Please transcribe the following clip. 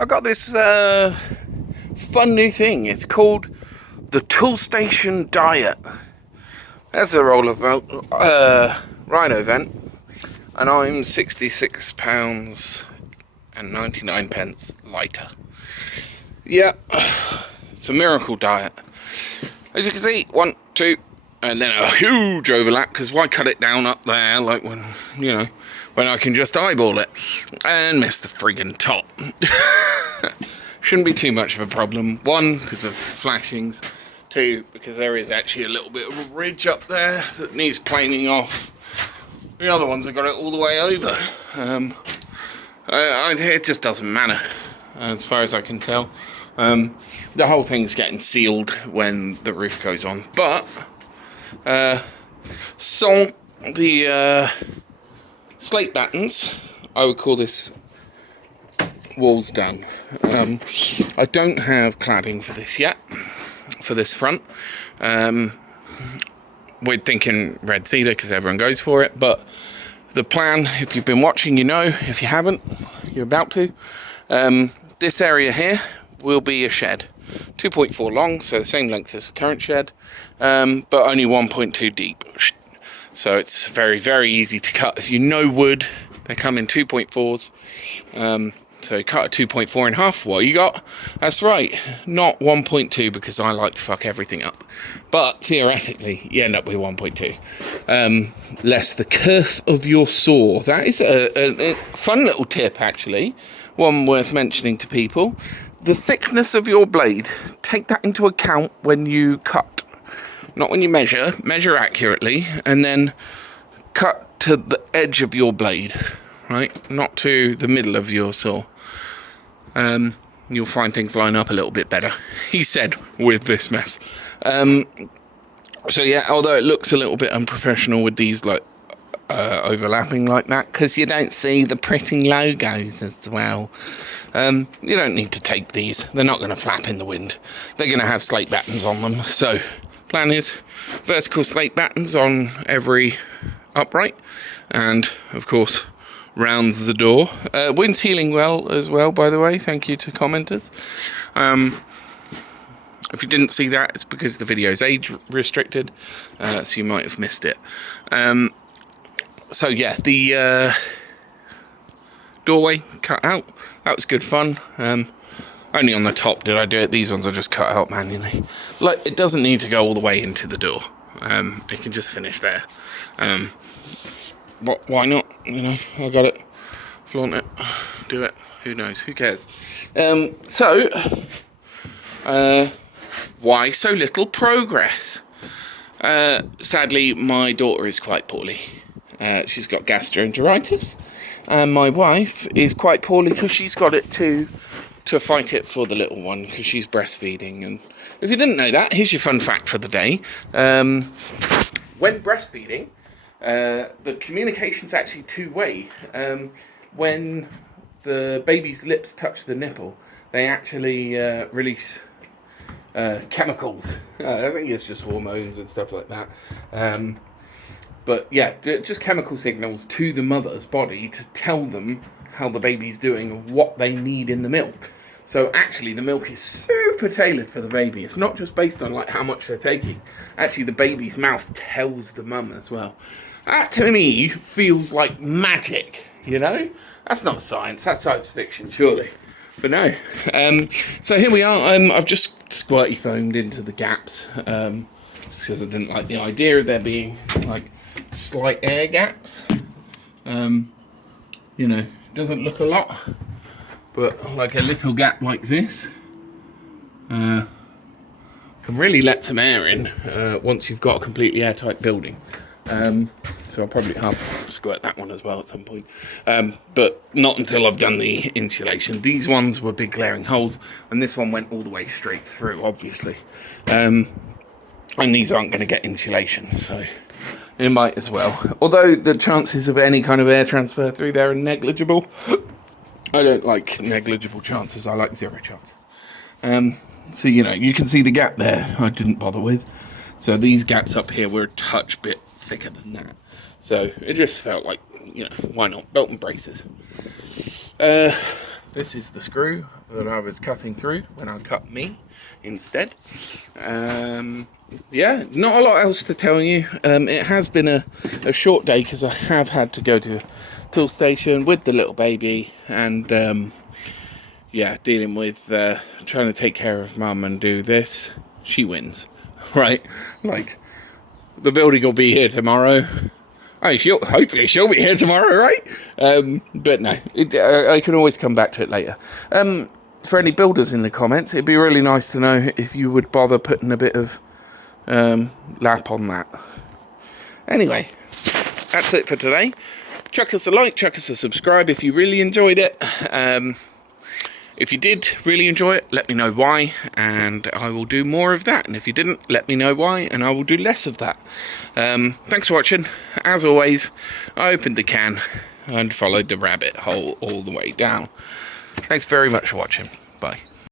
I got this fun new thing. It's called the Toolstation Diet. That's a roll of rhino vent, and I'm £66 and 99 pence lighter. Yeah, it's a miracle diet. As you can see, 1, 2, and then a huge overlap, because why cut it down up there, like when I can just eyeball it, and miss the friggin' top. Shouldn't be too much of a problem. 1, because of flashings. 2, because there is actually a little bit of a ridge up there that needs planing off. The other ones have got it all the way over. It just doesn't matter, as far as I can tell. The whole thing's getting sealed when the roof goes on. But, so the slate battens, I would call this walls done. I don't have cladding for this yet, for this front. We're thinking red cedar because everyone goes for it, but the plan, if you've been watching, you know. If you haven't, you're about to. This area here will be a shed, 2.4 long, so the same length as the current shed, but only 1.2 deep. So it's very, very easy to cut. If you know wood, they come in 2.4s. So you cut a 2.4 in half. What you got? That's right, not 1.2, because I like to fuck everything up. But theoretically, you end up with 1.2. Less the kerf of your saw. That is a fun little tip, actually. One worth mentioning to people. The thickness of your blade. Take that into account when you cut. Not when you measure. Measure accurately, and then cut to the edge of your blade. Right, not to the middle of your saw. You'll find things line up a little bit better, he said, with this mess. So yeah, although it looks a little bit unprofessional with these like overlapping like that, because you don't see the printing logos as well. You don't need to tape these. They're not going to flap in the wind. They're going to have slate battens on them. So plan is vertical slate battens on every upright, and of course rounds the door. Wind's healing well as well, by the way. Thank you to commenters. If you didn't see that, it's because the video's age restricted, so you might have missed it. So yeah, the doorway cut out. That was good fun. Only on the top did I do it. These ones are just cut out manually. Like, it doesn't need to go all the way into the door. It can just finish there. Why not? You know, I got it. Flaunt it. Do it. Who knows? Who cares? Why so little progress? Sadly, my daughter is quite poorly. She's got gastroenteritis, and my wife is quite poorly because she's got it to fight it for the little one, because she's breastfeeding. And if you didn't know that, here's your fun fact for the day. When breastfeeding, the communication's actually two-way. When the baby's lips touch the nipple, they actually release chemicals. I think it's just hormones and stuff like that. But yeah, just chemical signals to the mother's body to tell them how the baby's doing and what they need in the milk. So actually the milk is super tailored for the baby. It's not just based on like how much they're taking. Actually the baby's mouth tells the mum as well. That to me feels like magic, you know? That's not science, that's science fiction, surely. But no. So here we are. I've just squirty foamed into the gaps, because I didn't like the idea of there being like slight air gaps. You know, it doesn't look a lot, but like a little gap like this can really let some air in once you've got a completely airtight building. So I'll probably squirt that one as well at some point, but not until I've done the insulation. These ones were big glaring holes, and this one went all the way straight through, obviously, and these aren't going to get insulation, so it might as well. Although the chances of any kind of air transfer through there are negligible. I don't like negligible chances, I like 0 chances. So you know, you can see the gap there I didn't bother with. So these gaps up here were a touch bit thicker than that. So it just felt like, you know, why not? Belt and braces. This is the screw that I was cutting through when I cut me instead. Yeah, not a lot else to tell you. It has been a short day because I have had to go to Toolstation with the little baby, and yeah, dealing with trying to take care of mum and do this. She wins, right? Like, the building will be here tomorrow. Oh, hopefully she'll be here tomorrow, right? But no, I can always come back to it later. For any builders in the comments, it'd be really nice to know if you would bother putting a bit of lap on that. Anyway, that's it for today. Chuck us a like, chuck us a subscribe if you really enjoyed it. If you did really enjoy it, let me know why, and I will do more of that. And if you didn't, let me know why, and I will do less of that. Thanks for watching. As always, I opened the can and followed the rabbit hole all the way down. Thanks very much for watching. Bye.